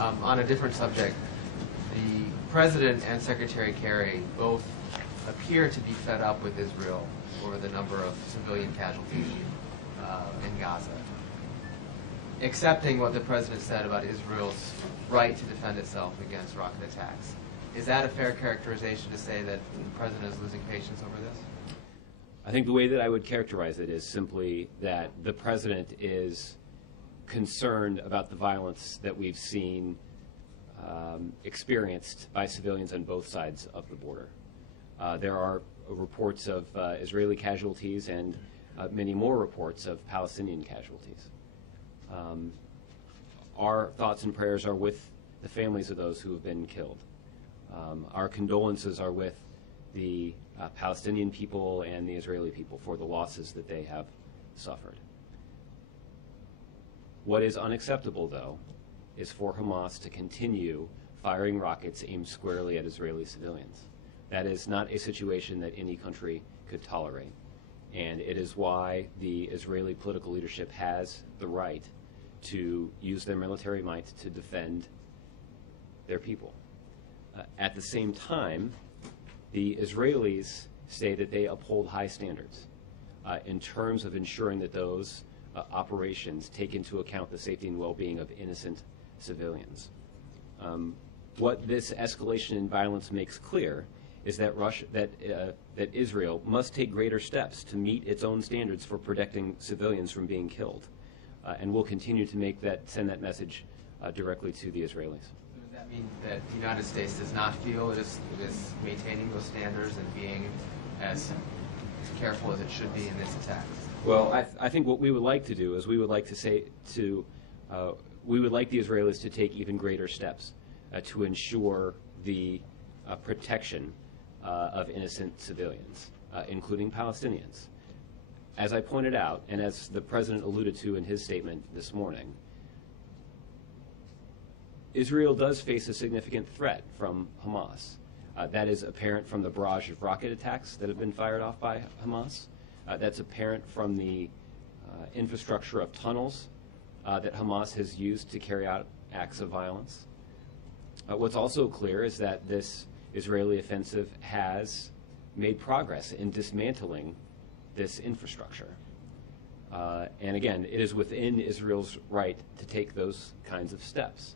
On a different subject, the President and Secretary Kerry both appear to be fed up with Israel over the number of civilian casualties in Gaza. Accepting what the President said about Israel's right to defend itself against rocket attacks, is that a fair characterization to say that the President is losing patience over this? I think the way that I would characterize it is simply that the President is concerned about the violence that we've seen experienced by civilians on both sides of the border. There are reports of Israeli casualties and many more reports of Palestinian casualties. Our thoughts and prayers are with the families of those who have been killed. Our condolences are with the Palestinian people and the Israeli people for the losses that they have suffered. What is unacceptable, though, is for Hamas to continue firing rockets aimed squarely at Israeli civilians. That is not a situation that any country could tolerate. And it is why the Israeli political leadership has the right to use their military might to defend their people. At the same time, the Israelis say that they uphold high standards in terms of ensuring that those operations take into account the safety and well-being of innocent civilians. What this escalation in violence makes clear is that that Israel must take greater steps to meet its own standards for protecting civilians from being killed, and will continue to send that message directly to the Israelis. So does that mean that the United States does not feel it is maintaining those standards and being as careful as it should be in this attack? Well, I think what we would like to do is we would like the Israelis to take even greater steps to ensure the protection of innocent civilians, including Palestinians. As I pointed out, and as the President alluded to in his statement this morning, Israel does face a significant threat from Hamas. That is apparent from the barrage of rocket attacks that have been fired off by Hamas. That's apparent from the infrastructure of tunnels that Hamas has used to carry out acts of violence. What's also clear is that this Israeli offensive has made progress in dismantling this infrastructure. And again, it is within Israel's right to take those kinds of steps.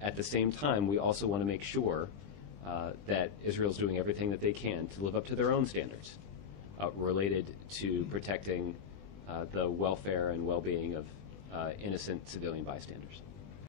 At the same time, we also want to make sure that Israel's doing everything that they can to live up to their own standards related to protecting the welfare and well-being of innocent civilian bystanders.